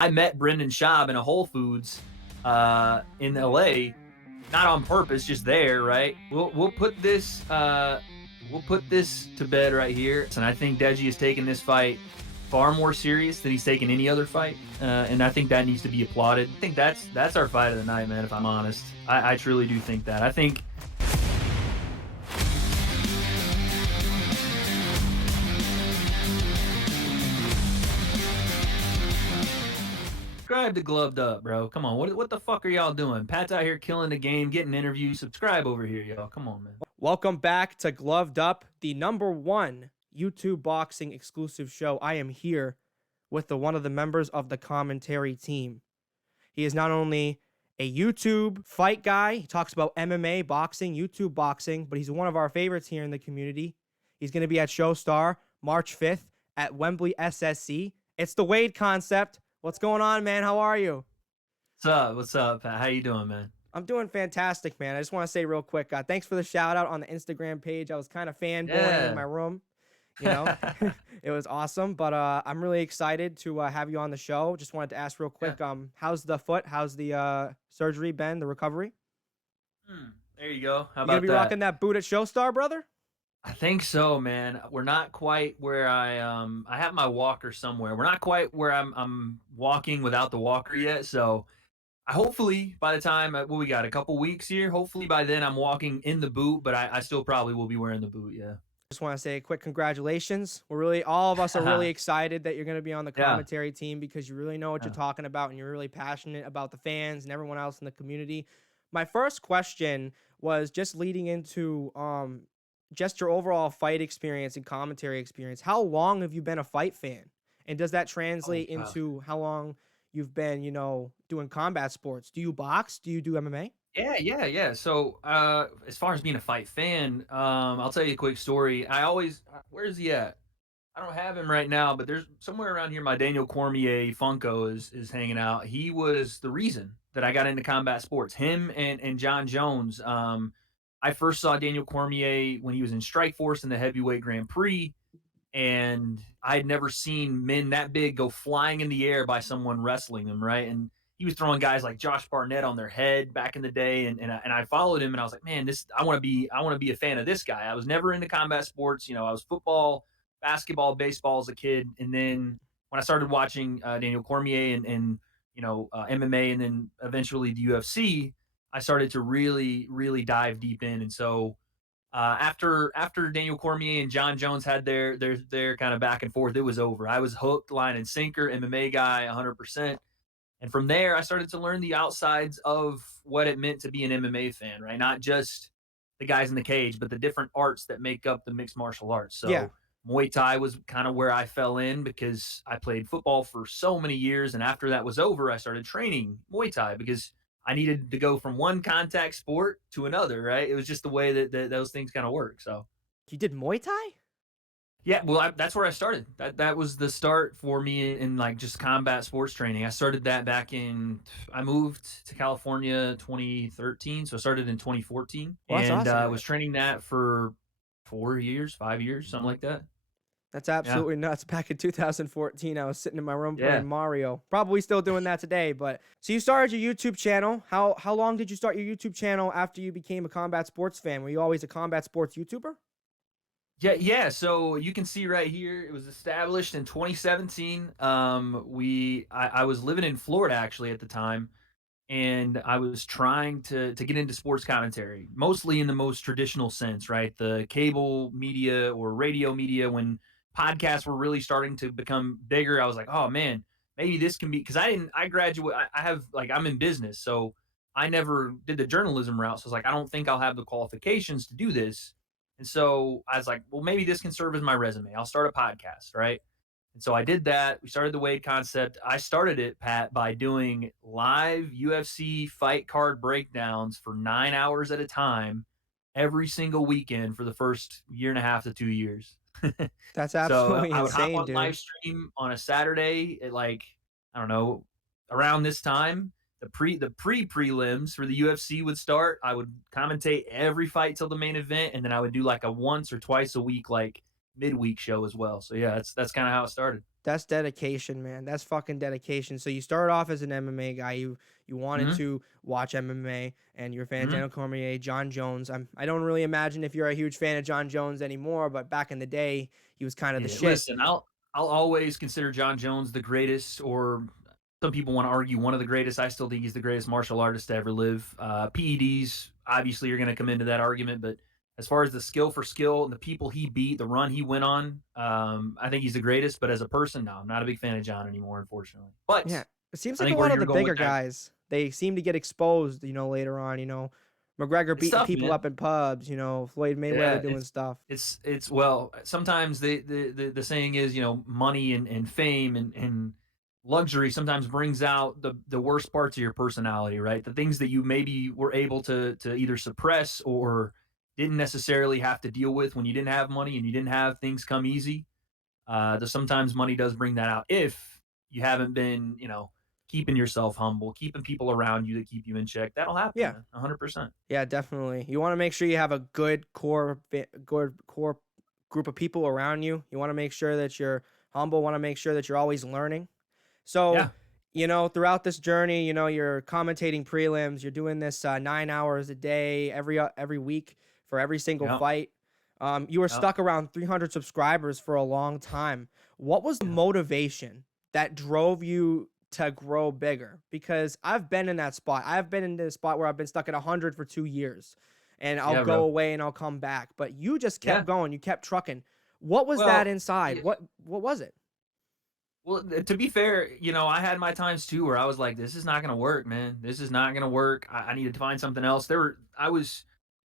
I met Brendan Schaub in a Whole Foods in LA, not on purpose, just there, right? We'll put this to bed right here. And I think Deji is taking this fight far more serious than he's taken any other fight. And I think that needs to be applauded. I think that's our fight of the night, man, if I'm honest. I truly do think that. I think subscribe to Gloved Up, bro. Come on. What the fuck are y'all doing? Pat's out here killing the game, getting interviews. Subscribe over here, y'all. Come on, man. Welcome back to Gloved Up, the #1 YouTube boxing exclusive show. I am here with one of the members of the commentary team. He is not only a YouTube fight guy, he talks about MMA, boxing, YouTube boxing, but he's one of our favorites here in the community. He's going to be at Showstar March 5th at Wembley SSC. It's the Wade Concept. What's going on, man? How are you? What's up, Pat? How you doing, man? I'm doing fantastic, man. I just want to say real quick, thanks for the shout out on the Instagram page. I was kind of fanboying in my room, it was awesome. But I'm really excited to have you on the show. Just wanted to ask real quick, how's the foot? How's the surgery been? The recovery? There you go. How You about gonna be that? rocking that boot at Showstar, brother? I think so, man. We're not quite where I have my walker somewhere. We're not quite where I'm walking without the walker yet. So hopefully by the time we got a couple weeks here, hopefully by then I'm walking in the boot, but I still probably will be wearing the boot. Yeah. Just want to say a quick congratulations. All of us are really excited that you're going to be on the commentary team because you really know what you're talking about and you're really passionate about the fans and everyone else in the community. My first question was just leading into just your overall fight experience and commentary experience. How long have you been a fight fan? And does that translate into how long you've been, doing combat sports? Do you box? Do you do MMA? Yeah. So, as far as being a fight fan, I'll tell you a quick story. Where's he at? I don't have him right now, but there's somewhere around here. My Daniel Cormier Funko is hanging out. He was the reason that I got into combat sports. Him and John Jones. I first saw Daniel Cormier when he was in Strikeforce in the heavyweight Grand Prix, and I had never seen men that big go flying in the air by someone wrestling them, right? And he was throwing guys like Josh Barnett on their head back in the day, and I followed him, and I was like, man, I want to be a fan of this guy. I was never into combat sports, I was football, basketball, baseball as a kid, and then when I started watching Daniel Cormier and MMA, and then eventually the UFC, I started to really dive deep in. And so after Daniel Cormier and John Jones had their kind of back and forth, it was over. I was hooked, line and sinker, MMA guy, 100%. And from there, I started to learn the outsides of what it meant to be an MMA fan, right? Not just the guys in the cage, but the different arts that make up the mixed martial arts. So Muay Thai was kind of where I fell in because I played football for so many years. And after that was over, I started training Muay Thai because I needed to go from one contact sport to another, right? It was just the way that those things kind of work. So you did Muay Thai? Yeah, well, that's where I started. That was the start for me in like just combat sports training. I started that I moved to California 2013, so I started in 2014, and awesome. Was training that for 4 years, 5 years, something like that. That's absolutely nuts. Back in 2014, I was sitting in my room Yeah. playing Mario. Probably still doing that today, but so you started your YouTube channel. How long did you start your YouTube channel after you became a combat sports fan? Were you always a combat sports YouTuber? Yeah. So you can see right here, it was established in 2017. I was living in Florida actually at the time, and I was trying to get into sports commentary, mostly in the most traditional sense, right? The cable media or radio media. When podcasts were really starting to become bigger, I was like, oh man, maybe this can be, because I graduate, I'm in business, so I never did the journalism route. So I was like, I don't think I'll have the qualifications to do this. And so I was like, well, maybe this can serve as my resume. I'll start a podcast, right? And so I did that. We started the Wade Concept. I started it, Pat, by doing live UFC fight card breakdowns for 9 hours at a time every single weekend for the first year and a half to 2 years. That's absolutely I would insane, hop on dude. live stream on a Saturday at I don't know, around this time. The prelims for the UFC would start. I would commentate every fight till the main event, and then I would do like a once or twice a week midweek show as well. So yeah, that's kind of how it started. That's dedication, man. That's fucking dedication. So you started off as an MMA guy. You wanted Mhm, to watch MMA, and you're a fan of mhm. Daniel Cormier, John Jones. I don't really imagine if you're a huge fan of John Jones anymore, but back in the day, he was kind of the Yeah, shit. listen, I'll always consider John Jones the greatest, or some people wanna argue one of the greatest. I still think he's the greatest martial artist to ever live. PEDs, obviously, you're gonna come into that argument, but as far as the skill for skill and the people he beat, the run he went on, I think he's the greatest, but as a person, no, I'm not a big fan of John anymore, unfortunately. Yeah, But it seems I like a think where lot of you're the going bigger with that, guys, they seem to get exposed, later on. McGregor it's beating tough, people man. up in pubs. Floyd Mayweather Yeah, doing stuff. it's well, sometimes the saying is, money and fame and luxury sometimes brings out the worst parts of your personality, right? The things that you maybe were able to either suppress or didn't necessarily have to deal with when you didn't have money and you didn't have things come easy. Sometimes money does bring that out if you haven't been, keeping yourself humble, keeping people around you that keep you in check. That'll happen, Yeah, man. 100%. yeah, definitely. You want to make sure you have a good core group of people around you. You want to make sure that you're humble. Want to make sure that you're always learning. So, Yeah. throughout this journey, you're commentating prelims. You're doing this 9 hours a day, every week for every single Yeah. fight. You were Yeah. stuck around 300 subscribers for a long time. What was the Yeah. motivation that drove you to grow bigger? Because I've been in that spot. I've been in the spot where I've been stuck at 100 for 2 years, and I'll Yeah, go bro. away and I'll come back. But you just kept Yeah. going. You kept trucking. What was that Well, inside? yeah, What was it? well, to be fair, I had my times too where I was like, "This is not gonna work, man. This is not gonna work. I needed to find something else."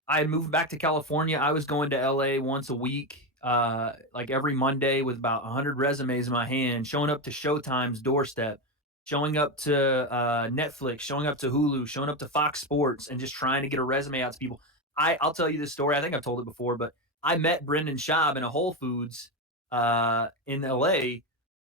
I had moved back to California. I was going to LA once a week, like every Monday with about 100 resumes in my hand, showing up to Showtime's doorstep, showing up to Netflix, showing up to Hulu, showing up to Fox Sports, and just trying to get a resume out to people. I'll tell you this story. I think I've told it before, but I met Brendan Schaub in a Whole Foods in LA,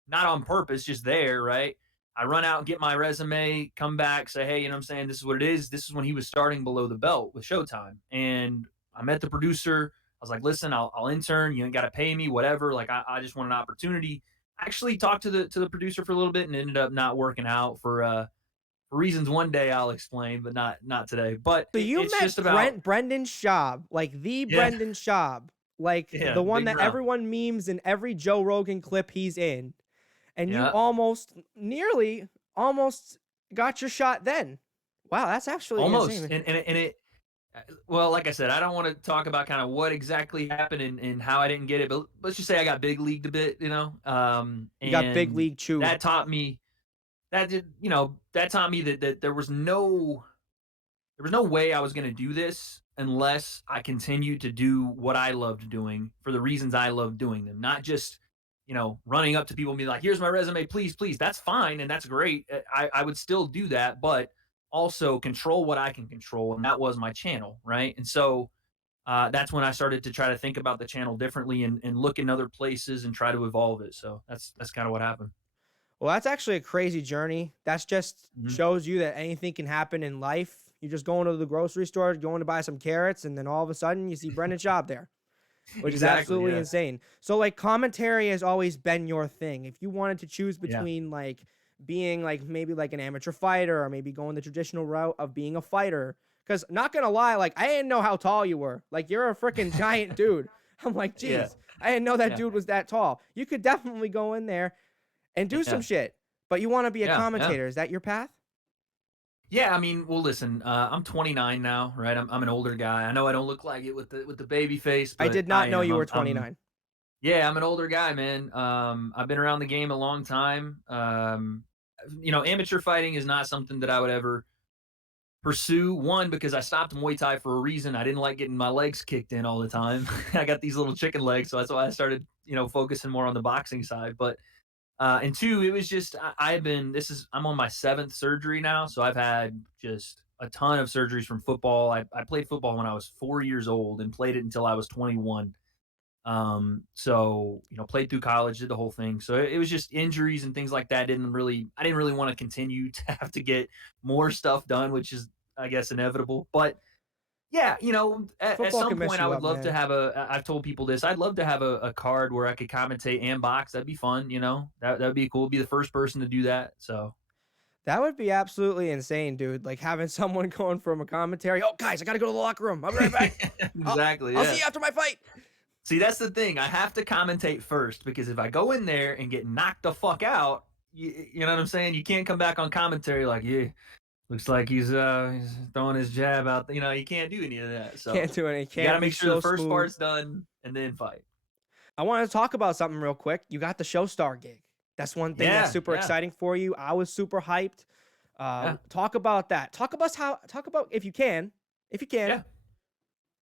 not on purpose, just there, right? I run out and get my resume, come back, say, hey, what I'm saying? This is what it is. This is when he was starting below the belt with Showtime. And I met the producer. I was like, listen, I'll intern. You ain't got to pay me, whatever. Like, I just want an opportunity. I actually talked to the producer for a little bit and ended up not working out for reasons one day I'll explain, but not today. But So you it's just met about, Brendan Schaub, like the yeah, Brendan Schaub, like yeah, the one big that bro. everyone memes in every Joe Rogan clip he's in, and you Yeah, almost got your shot then. Wow, that's actually insane, almost. man. And well, like I said, I don't want to talk about kind of what exactly happened and how I didn't get it, but let's just say I got big leagued a bit, You got big and league chewed. that taught me that taught me that there was no way I was going to do this unless I continued to do what I loved doing for the reasons I loved doing them, not just running up to people and be like, "Here's my resume, please, please." That's fine and that's great. I would still do that, but also control what I can control, and that was my channel, right? And so that's when I started to try to think about the channel differently and look in other places and try to evolve it. So that's kind of what happened. Well, that's actually a crazy journey. That's just Mhm. shows you that anything can happen in life. You're just going to the grocery store, going to buy some carrots, and then all of a sudden you see Brendan Schaub there, which is Exactly. absolutely Yeah. insane. So like commentary has always been your thing. If you wanted to choose Yeah. between like being like maybe like an amateur fighter or maybe going the traditional route of being a fighter, because not gonna lie, like I didn't know how tall you were. Like you're a freaking giant dude. I'm like, Yeah. geez, I didn't know that Yeah. dude was that tall. You could definitely go in there and do some Yeah. shit, but you want to be a Yeah. Yeah. commentator. Is that your path? Yeah, I mean, well, listen, I'm 29 now, right? I'm an older guy. I know I don't look like it with the baby face, I but did I not know am. you were I'm 29. Yeah, I'm an older guy, man. I've been around the game a long time. Amateur fighting is not something that I would ever pursue. One, because I stopped Muay Thai for a reason. I didn't like getting my legs kicked in all the time. I got these little chicken legs, so that's why I started, focusing more on the boxing side. But and two, it was just I'm on my seventh surgery now, so I've had just a ton of surgeries from football. I played football when I was 4 years old and played it until I was 21. So played through college, did the whole thing. So it was just injuries and things like that. I didn't really want to continue to have to get more stuff done, which is I guess inevitable. But Yeah, at Football some can mess point, I you would up, love to man. have I've told people this. I'd love to have a card where I could commentate and box. That'd be fun. That would be cool. Be the first person to do that. So That would be absolutely insane, dude. Like having someone going from a commentary. Oh, guys, I gotta go to the locker room. I'll be right back. I'll exactly, I'll see yeah. you after my fight. See, that's the thing. I have to commentate first because if I go in there and get knocked the fuck out, you know what I'm saying? You can't come back on commentary like, yeah, looks like he's throwing his jab out. You can't do any of that. Can't So do it. you got Can't to be make sure the so first smooth. part's done and then fight. I want to talk about something real quick. You got the Showstar gig. That's one thing that's Yeah, super yeah, exciting for you. I was super hyped. yeah, Talk about that. Talk about if you can, yeah.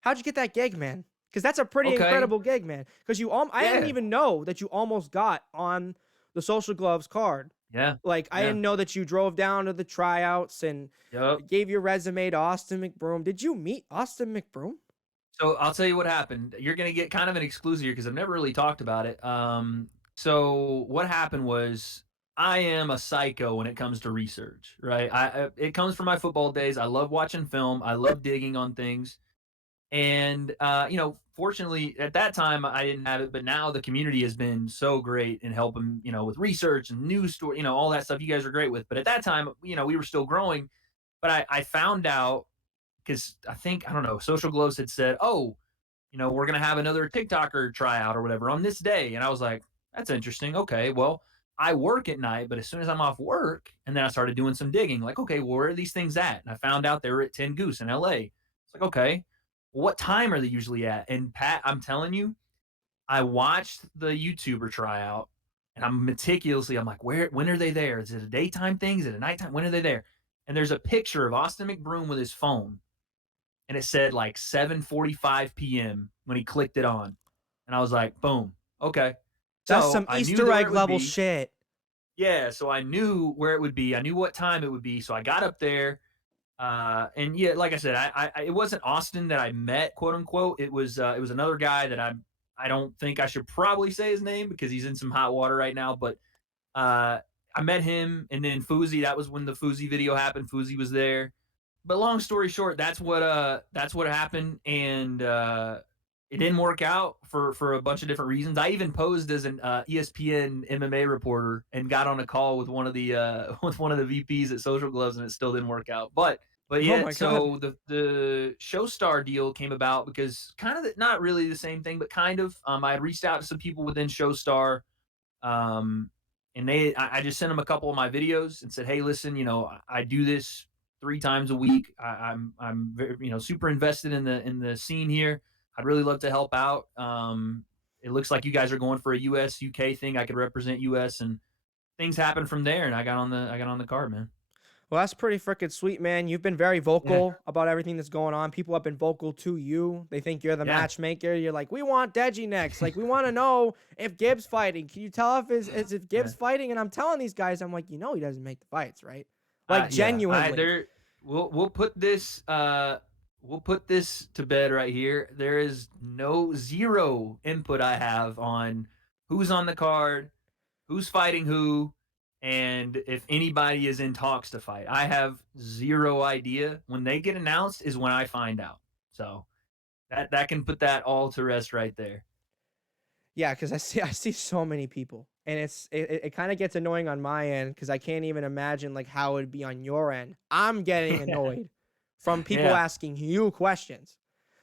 how'd you get that gig, man? Because that's a pretty Okay. incredible gig, man. Because I didn't Yeah, even know that you almost got on the Social Gloves card. yeah, Like I yeah. didn't know that you drove down to the tryouts and Yep. gave your resume to Austin McBroom. Did you meet Austin McBroom? So I'll tell you what happened. You're gonna get kind of an exclusive here because I've never really talked about it. So what happened was I am a psycho when it comes to research, right? It comes from my football days. I love watching film. I love digging on things. And fortunately at that time I didn't have it, but now the community has been so great in helping, with research and news story, all that stuff you guys are great with. But at that time, we were still growing. But I found out because I think, I don't know, Social Gloves had said, oh, we're going to have another TikToker tryout or whatever on this day. And I was like, that's interesting. Okay. Well, I work at night, but as soon as I'm off work, and then I started doing some digging, like, okay, well, where are these things at? And I found out they were at 10 Goose in LA. It's like, okay, what time are they usually at? And Pat, I'm telling you, I watched the YouTuber tryout and I'm like, when are they there? Is it a daytime thing? Is it a nighttime? When are they there? And there's a picture of Austin McBroom with his phone and it said like 7:45 p.m. when he clicked it on. And I was like, boom, okay. That's So some I knew Easter where egg it would level be. shit. Yeah, so I knew where it would be. I knew what time it would be. So I got up there. And yeah, like I said, it wasn't Austin that I met, quote unquote. It was another guy that I don't think I should probably say his name because he's in some hot water right now. But uh, I met him, and then Fuzi. That was when the Fuzi video happened. Fuzi was there. But long story short, that's what happened, and it didn't work out for a bunch of different reasons. I even posed as an ESPN MMA reporter and got on a call with one of the with one of the VPs at Social Gloves, and it still didn't work out. But Oh yeah, my god. so the Showstar deal came about because kind of not really the same thing, but kind of. I had reached out to some people within Showstar, um, and I just sent them a couple of my videos and said, hey, listen, I do this 3 times a week. I'm very, super invested in the scene here. I'd really love to help out. It looks like you guys are going for a US UK thing. I could represent US, and things happened from there. And I got on the card, man. Well, that's pretty freaking sweet, man. You've been very Yeah, vocal about everything that's going on. People have been vocal to you. They think you're the yeah, matchmaker. You're like, we want Deji next. Like, we want to know if Gibbs fighting. Can you tell if yeah. Gibbs fighting? And I'm telling these guys, I'm like, he doesn't make the fights, right? Like, Yeah. I genuinely. there. We'll put this to bed right here. There is no zero input I have on who's on the card, who's fighting who, and if anybody is in talks to fight. I have zero idea. When they get announced is when I find out. So that can put that all to rest right there. Yeah, because I see so many people, and it kind of gets annoying on my end because I can't even imagine like how it'd be on your end. I'm getting annoyed from people Yeah. asking you questions.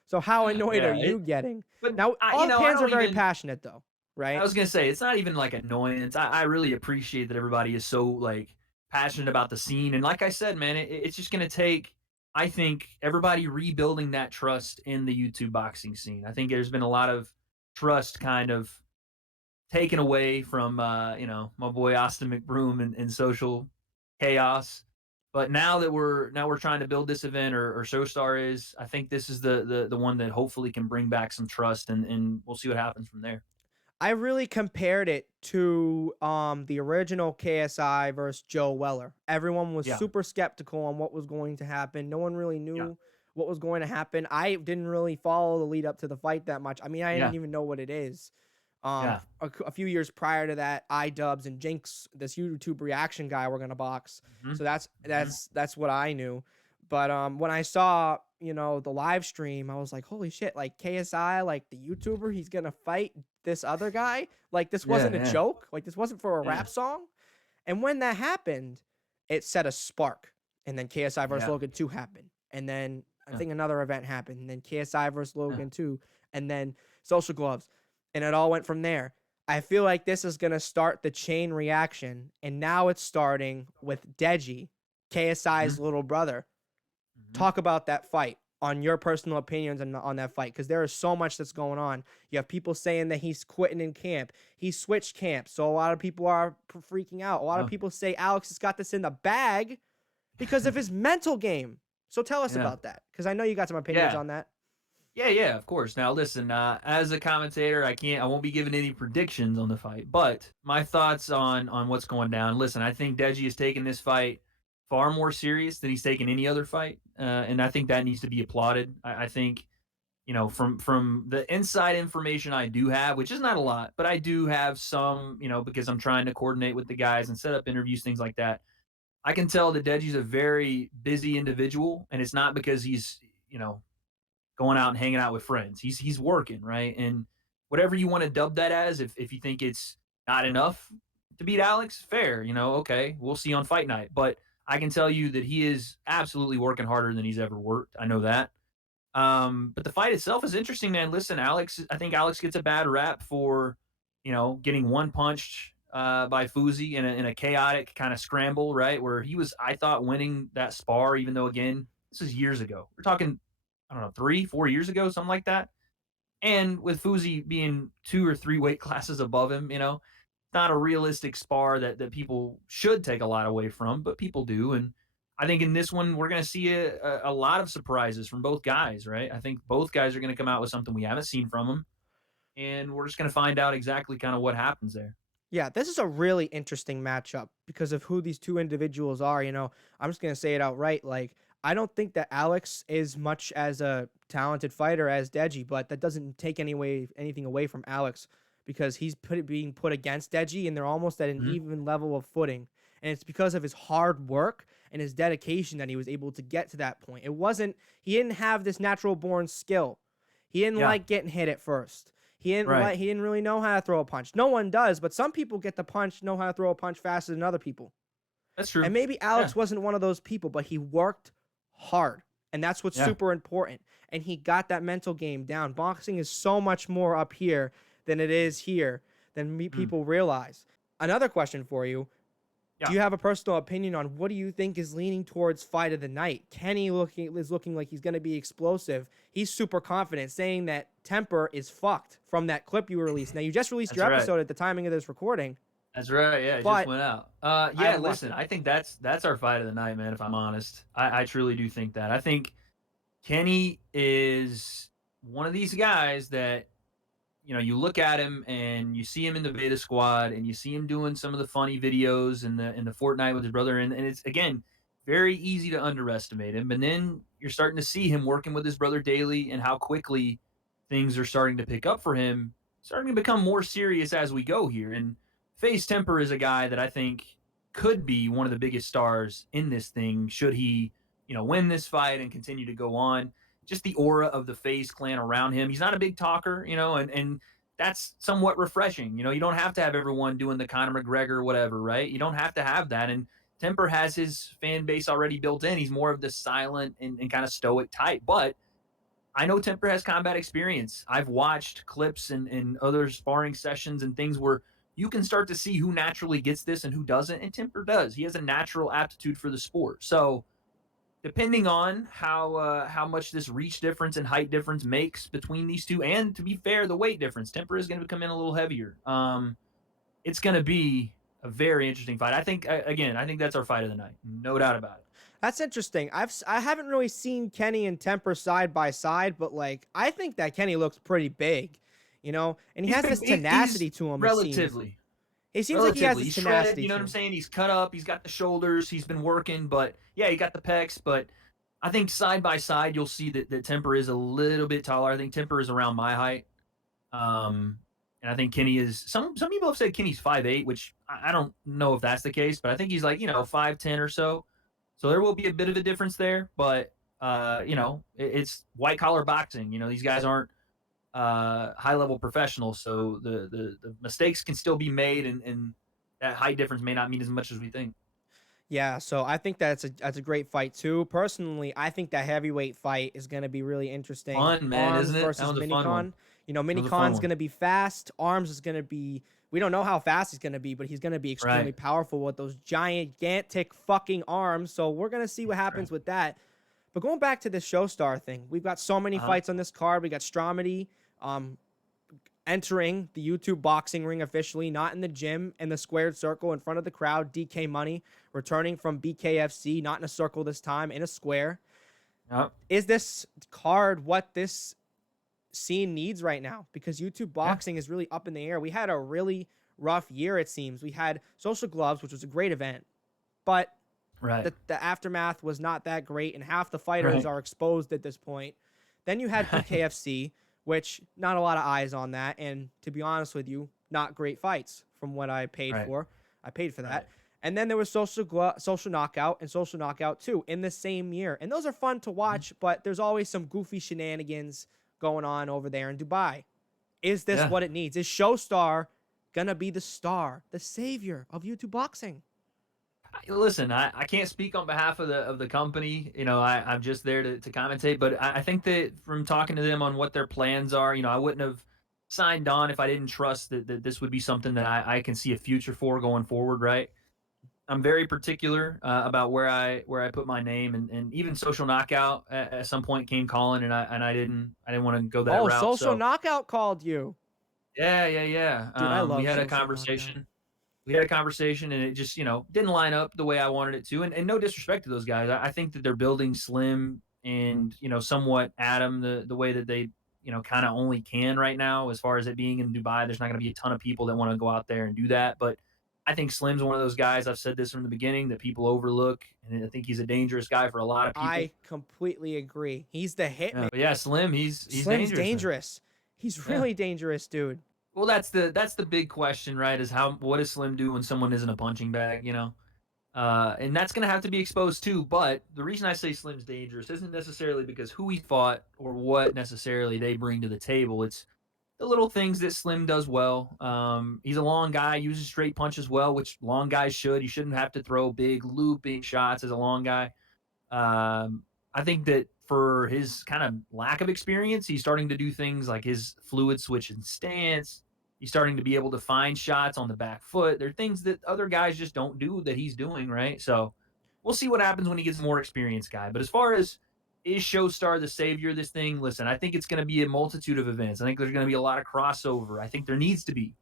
So how annoyed are Yeah. you getting? But Now, all the I fans are don't very even. passionate though, I right? was gonna say it's not even like annoyance. I really appreciate that everybody is so like passionate about the scene, and like I said, man, it's just gonna take. I think everybody rebuilding that trust in the YouTube boxing scene. I think there's been a lot of trust kind of taken away from my boy Austin McBroom and social chaos. But now we're trying to build this event, or Showstar is. I think this is the one that hopefully can bring back some trust, and we'll see what happens from there. I really compared it to the original KSI versus Joe Weller. Everyone was Yeah, super skeptical on what was going to happen. No one really yeah, knew what was going to happen. I didn't really follow the lead up to the fight that much. I mean, I didn't yeah, even know what it is. yeah. A few years prior to that, iDubbbz and Jinx, this YouTube reaction guy, were gonna box. Mhm, So that's mhm. that's that's what I knew. But when I saw, the live stream, I was like, holy shit, like KSI, like the YouTuber, he's gonna fight this other guy. Like this Yeah, wasn't a yeah, joke. Like this wasn't for a yeah, rap song. And when that happened, it set a spark. And then KSI versus yeah, Logan 2 happened. And then I yeah, think another event happened. And then KSI versus yeah. Logan 2. And then Social Gloves. And it all went from there. I feel like this is going to start the chain reaction. And now it's starting with Deji, KSI's Mhm, little brother. mhm. Talk about that fight on your personal opinions on that fight, because there is so much that's going on. You have people saying that he's quitting in camp. He switched camps, so a lot of people are freaking out. A lot of Oh, people say Alex has got this in the bag because of his mental game. So tell us yeah, about that, because I know you got some opinions yeah. on that. Yeah, yeah, of course. Now, listen, as a commentator, I won't be giving any predictions on the fight, but my thoughts on what's going down. Listen, I think Deji is taking this fight far more serious than he's taken any other fight, and I think that needs to be applauded. I think from the inside information I do have, which is not a lot, but I do have some, because I'm trying to coordinate with the guys and set up interviews, things like that. I can tell that Deji's a very busy individual, and it's not because he's going out and hanging out with friends. He's working, right? And whatever you want to dub that as, if you think it's not enough to beat Alex, fair, okay, we'll see on fight night. But I can tell you that he is absolutely working harder than he's ever worked. I know that. But the fight itself is interesting, man. Listen, I think Alex gets a bad rap for, getting one punched by Fuzi in a chaotic kind of scramble, right? Where he was, I thought, winning that spar, even though, again, this is years ago. We're talking, I don't know, 3, 4 years ago, something like that. And with Fuzi being 2 or 3 weight classes above him, not a realistic spar that people should take a lot away from, but people do. And I think in this one, we're going to see a lot of surprises from both guys, right? I think both guys are going to come out with something we haven't seen from them. And we're just going to find out exactly kind of what happens there. Yeah, this is a really interesting matchup because of who these two individuals are. I'm just gonna say it outright. Like, I don't think that Alex is much as a talented fighter as Deji, but that doesn't take anything away from Alex, because being put against Deji, and they're almost at an Hmm. even level of footing. And it's because of his hard work and his dedication that he was able to get to that point. He didn't have this natural born skill. He didn't Yeah, like getting hit at first. right. He didn't really know how to throw a punch. No one does, but some people know how to throw a punch faster than other people. That's And true. maybe Yeah, Alex wasn't one of those people, but he worked hard. And that's what's yeah. super important. And he got that mental game down. Boxing is so much more up here than it is here than Mm, people realize. Another question for you: do yeah. you have a personal opinion on what do you think is leaning towards fight of the night? Kenny is looking like he's going to be explosive. He's super confident, saying that Temper is fucked from that clip you released. Now, you just released That's your right. episode at the timing of this recording, That's right. Yeah, it just but went out. I Yeah, haven't watched listen, it. I think that's our fight of the night, man. If I'm honest, I truly do think that. I think Kenny is one of these guys that you look at him and you see him in the Beta Squad and you see him doing some of the funny videos in the Fortnite with his brother, and it's again very easy to underestimate him. And then you're starting to see him working with his brother daily and how quickly things are starting to pick up for him, starting to become more serious as we go here. And Face Temper is a guy that I think could be one of the biggest stars in this thing should he, win this fight and continue to go on. Just the aura of the Face clan around him. He's not a big talker, and that's somewhat refreshing. You don't have to have everyone doing the Conor McGregor or whatever, right? You don't have to have that. And Temper has his fan base already built in. He's more of the silent and kind of stoic type. But I know Temper has combat experience. I've watched clips and other sparring sessions and things where you can start to see who naturally gets this and who doesn't. And Temper does. He has a natural aptitude for the sport. So depending on how much this reach difference and height difference makes between these two, and to be fair, the weight difference, Temper is going to come in a little heavier. It's going to be a very interesting fight. I think again, I think that's our fight of the night, no doubt about it. That's interesting. I haven't really seen Kenny and Temper side by side, but like I think that Kenny looks pretty big, and he He's has big. this He's tenacity to him. It seems. relatively, It seems like he has relatively. this He's shredded. tenacity You know to what I'm him. saying? He's cut up. He's got the shoulders. He's been working, but yeah, he got the pecs. But I think side by side, you'll see that Temper is a little bit taller. I think Temper is around my height. Um, and I think Kenny is some people have said Kenny's 5'8", which I don't know if that's the case, but I think he's like 5'10" or so. So there will be a bit of a difference there, but it's white collar boxing. These guys aren't high level professionals, so the mistakes can still be made, and that height difference may not mean as much as we think. Yeah, so I think that's a great fight too. Personally, I think that heavyweight fight is going to be really interesting. Fun, man, Arms isn't it? That versus was a fun one. Minicon. You know, That was a fun Minicon's one. going to be fast. Arms is going to be. We don't know how fast he's going to be, but he's going to be extremely Right. powerful with those gigantic fucking arms. So we're going to see what Right. happens with that. But going back to this Showstar thing, we've got so many Uh huh. fights on this card. We got Stromedy, um, entering the YouTube boxing ring officially, not in the gym, in the squared circle in front of the crowd. DK Money returning from BKFC, not in a circle this time, in a square. Yep. Is this card what this scene needs right now? Because YouTube Yeah. boxing is really up in the air. We had a really rough year, it seems. We had Social Gloves, which was a great event, but Right. the aftermath was not that great, and half the fighters Right. are exposed at this point. Then you had Right. BKFC, which not a lot of eyes on that, and to be honest with you, not great fights from what I paid Right. for. I paid for Right. that. And then there was Social Knockout and Social Knockout 2 in the same year. And those are fun to Mhm. watch, but there's always some goofy shenanigans going on over there in Dubai. Is this Yeah. what it needs? Is Showstar gonna be the star, the savior of YouTube boxing? Listen, I can't speak on behalf of the company. I'm just there to commentate. But I think that from talking to them on what their plans are, I wouldn't have signed on if I didn't trust that this would be something that I can see a future for going forward. Right. I'm very particular about where I put my name, and even Social Knockout at some point came calling, and I didn't want to go that Oh, route. Social So Knockout called you. yeah, yeah, yeah. Dude, I We love had a Social Knockout. conversation. And it just didn't line up the way I wanted it to. And no disrespect to those guys, I think that they're building Slim and somewhat Adam the way that they kind of only can right now. As far as it being in Dubai, there's not going to be a ton of people that want to go out there and do that. But I think Slim's one of those guys. I've said this from the beginning that people overlook, and I think he's a dangerous guy for a lot of people. I completely agree. He's the Yeah, hitman. but yeah, Slim, he's Slim's dangerous, man. dangerous. He's Yeah. really dangerous, dude. Well, that's the big question, right? Is what does Slim do when someone isn't a punching bag? And that's going to have to be exposed too. But the reason I say Slim's dangerous isn't necessarily because who he fought or what necessarily they bring to the table. It's the little things that Slim does well. He's a long guy, uses straight punches well, which long guys should. You shouldn't have to throw big looping shots as a long guy. I think that for his kind of lack of experience, he's starting to do things like his fluid switch and stance. He's starting to be able to find shots on the back foot. There are things that other guys just don't do that he's doing, right? So we'll see what happens when he gets a more experienced guy. But as far as is Showstar the savior of this thing? Listen, I think it's going to be a multitude of events. I think there's going to be a lot of crossover. I think there needs to be,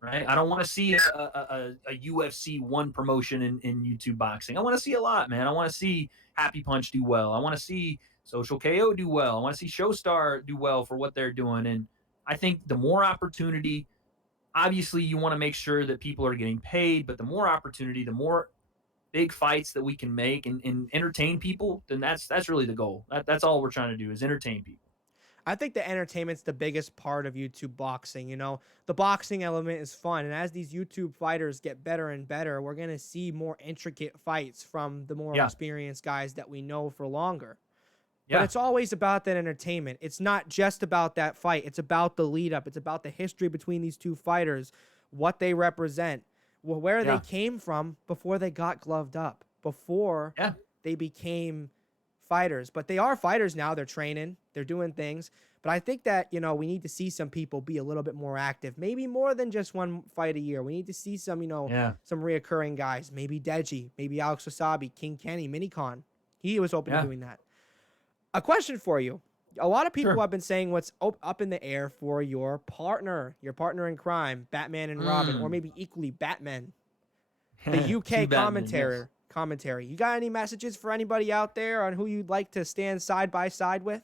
right? I don't want to see a UFC one promotion in YouTube boxing. I want to see a lot, man. I want to see Happy Punch do well. I want to see Social KO do well. I want to see Showstar do well for what they're doing. And I think the more opportunity, obviously, you want to make sure that people are getting paid, but the more opportunity, the more big fights that we can make and entertain people, then that's really the goal. That's all we're trying to do is entertain people. I think the entertainment's the biggest part of YouTube boxing. You know, the boxing element is fun. And as these YouTube fighters get better and better, we're going to see more intricate fights from the more Yeah, experienced guys that we know for longer. But yeah, it's always about that entertainment. It's not just about that fight. It's about the lead up. It's about the history between these two fighters, what they represent, where they yeah, came from before they got gloved up, before yeah, they became fighters. But they are fighters now. They're training, they're doing things. But I think that, we need to see some people be a little bit more active, maybe more than just one fight a year. We need to see some, yeah. some reoccurring guys, maybe Deji, maybe Alex Wasabi, King Kenny, Minicon. He was open to Yeah, doing that. A question for you. A lot of people sure. have been saying what's up in the air for your partner in crime, Batman and Robin, or Mm. maybe equally Batman, the UK Two Batman, yes. commentary. You got any messages for anybody out there on who you'd like to stand side by side with?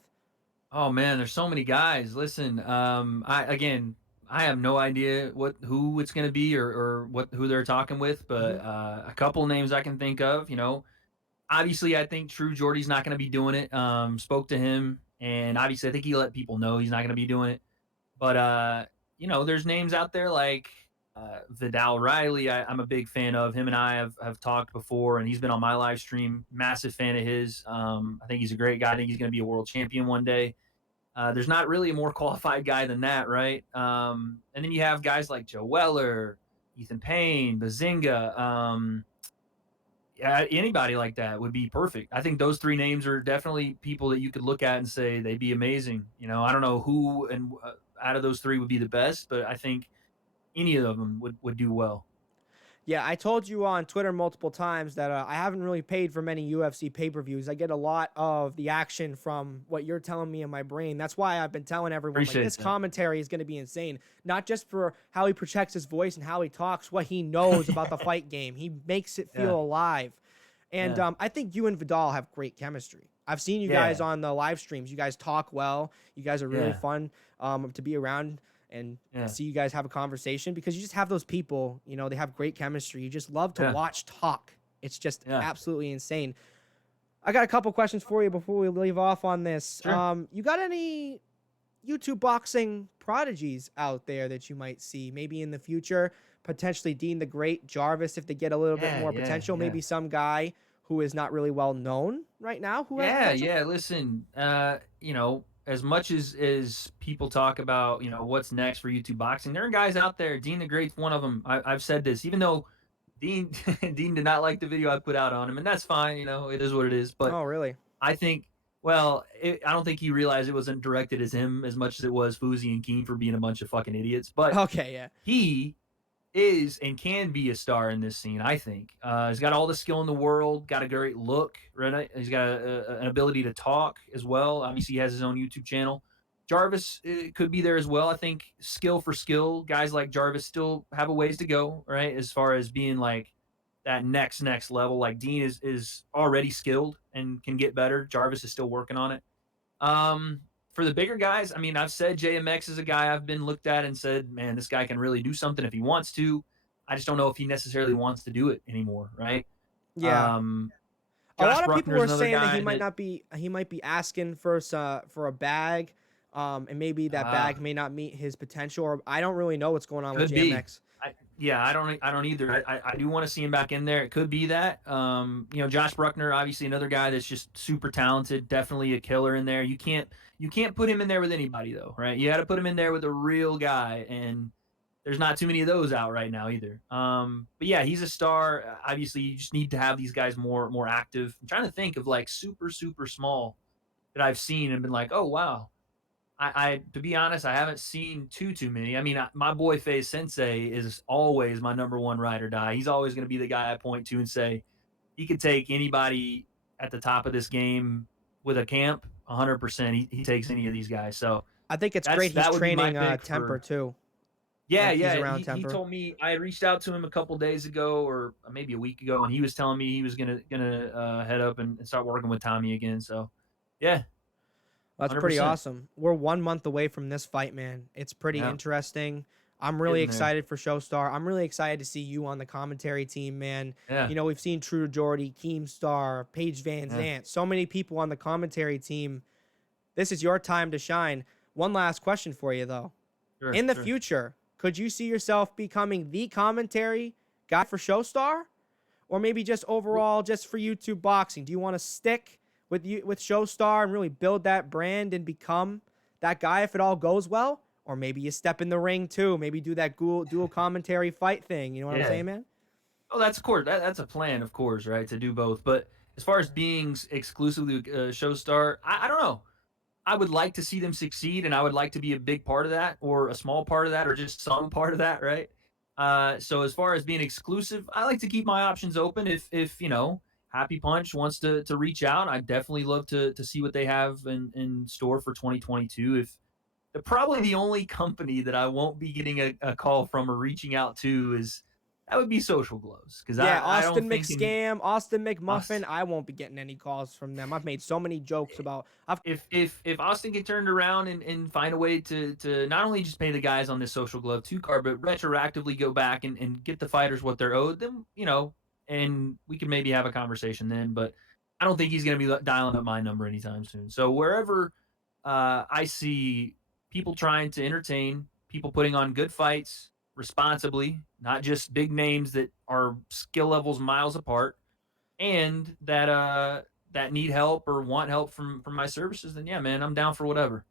Oh man, there's so many guys. Listen, I have no idea who it's gonna be or who they're talking with, but Hmm. a couple names I can think of. Obviously, I think True Jordy's not gonna be doing it. Spoke to him, and obviously, I think he let people know he's not gonna be doing it. But there's names out there like Vidal Riley, I'm a big fan of him, and I have talked before, and he's been on my live stream. Massive fan of his. I think he's a great guy. I think he's going to be a world champion one day. There's not really a more qualified guy than that, right? And then you have guys like Joe Weller, Ethan Payne, Bazinga. Yeah, anybody like that would be perfect. I think those three names are definitely people that you could look at and say they'd be amazing. I don't know who and out of those three would be the best, but I think any of them would do well. Yeah, I told you on Twitter multiple times that I haven't really paid for many UFC pay per views. I get a lot of the action from what you're telling me in my brain. That's why I've been telling everyone, like, Appreciate this that. commentary is going to be insane. Not just for how he protects his voice and how he talks, what he knows about the fight game. He makes it Yeah, feel alive. And yeah, I think you and Vidal have great chemistry. I've seen you guys yeah, on the live streams. You guys talk well. You guys are really yeah, fun to be around and yeah, see you guys have a conversation because you just have those people, they have great chemistry. You just love to yeah, watch talk. It's just yeah. absolutely insane. I got a couple questions for you before we leave off on this. Sure. You got any YouTube boxing prodigies out there that you might see maybe in the future? Potentially Dean the Great, Jarvis, if they get a little bit Yeah, more yeah, potential. yeah. Maybe some guy who is not really well known right now who has Yeah, potential. yeah. Listen, as much as people talk about, what's next for YouTube boxing, there are guys out there. Dean the Great's one of them. I've said this, even though Dean Dean did not like the video I put out on him, and that's fine. It is what it is. But Oh, really? I think, well, I don't think he realized it wasn't directed as him as much as it was Fousey and Keen for being a bunch of fucking idiots. But Okay, yeah. he is and can be a star in this scene, I think. He's got all the skill in the world, got a great look, right? He's got an ability to talk as well. Obviously, he has his own YouTube channel. Jarvis could be there as well. I think skill for skill, guys like Jarvis still have a ways to go, right? As far as being like that next level. Like Dean is already skilled and can get better. Jarvis is still working on it. Um, for the bigger guys, I mean, I've said JMX is a guy I've been looked at and said, man, this guy can really do something if he wants to. I just don't know if he necessarily wants to do it anymore, right? Yeah. Um, A Josh lot of people Bruckner is were another saying that guy that he might be asking for a bag, and maybe that bag may not meet his potential. Or I don't really know what's going on with could be. JMX. Yeah, I don't either. I do want to see him back in there. It could be that. Josh Bruckner, obviously another guy that's just super talented, definitely a killer in there. You can't put him in there with anybody though, right? You got to put him in there with a real guy, and there's not too many of those out right now either. But yeah, he's a star. Obviously, you just need to have these guys more active. I'm trying to think of like super small that I've seen and been like, oh wow. I to be honest, I haven't seen too many. I mean, my boy Faye Sensei is always my number one ride or die. He's always going to be the guy I point to and say he could take anybody at the top of this game with a camp 100%. He takes any of these guys. So I think it's great he's that would be my training pick Temper for. too. Yeah, Like he's yeah. around He Temper. told me I had reached out to him a couple days ago or maybe a week ago, and he was telling me he was gonna head up and start working with Tommy again. So yeah, That's pretty 100%. awesome. We're 1 month away from this fight, man. It's pretty Yeah, interesting. I'm really getting there. excited for Showstar. I'm really excited to see you on the commentary team, man. Yeah, We've seen True Geordie, Keemstar, Paige Van yeah. Zant, so many people on the commentary team. This is your time to shine. One last question for you, though. Sure, In the sure. future, could you see yourself becoming the commentary guy for Showstar? Or maybe just overall, just for YouTube boxing? Do you want to stick with Showstar and really build that brand and become that guy if it all goes well? Or maybe you step in the ring too. Maybe do that dual commentary fight thing. You know what I'm Yeah. saying, man? Oh, that's of course. That's a plan, of course, right? To do both. But as far as being exclusively show star, I don't know. I would like to see them succeed, and I would like to be a big part of that, or a small part of that, or just some part of that, right? So as far as being exclusive, I like to keep my options open. If Happy Punch wants to reach out, I'd definitely love to see what they have in store for 2022. If probably the only company that I won't be getting a call from or reaching out to is that would be Social Gloves because Yeah, I don't Austin think in McScam, Austin us McMuffin. I won't be getting any calls from them. I've made so many jokes about. I've if Austin get turned around and find a way to not only just pay the guys on this Social Glove 2 card, but retroactively go back and get the fighters what they're owed, then and we can maybe have a conversation then. But I don't think he's going to be dialing up my number anytime soon. So wherever I see people trying to entertain, people putting on good fights, responsibly, not just big names that are skill levels miles apart, and that need help or want help from my services, then yeah, man, I'm down for whatever.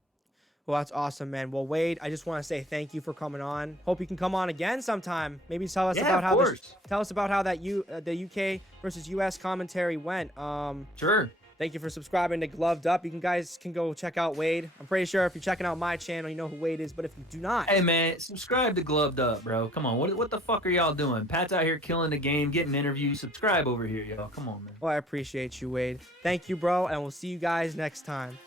Well, that's awesome, man. Well, Wade, I just want to say thank you for coming on. Hope you can come on again sometime. Maybe tell us Yeah, about of how this course. tell us about how that the UK versus US commentary went. Sure. Thank you for subscribing to Gloved Up. You can guys can go check out Wade. I'm pretty sure if you're checking out my channel, you know who Wade is, but if you do not, Hey man, subscribe to Gloved Up, bro. Come on, what the fuck are y'all doing? Pat's out here killing the game, getting interviews. Subscribe over here, y'all. Come on, man. well, I appreciate you, Wade. Thank you, bro, and we'll see you guys next time.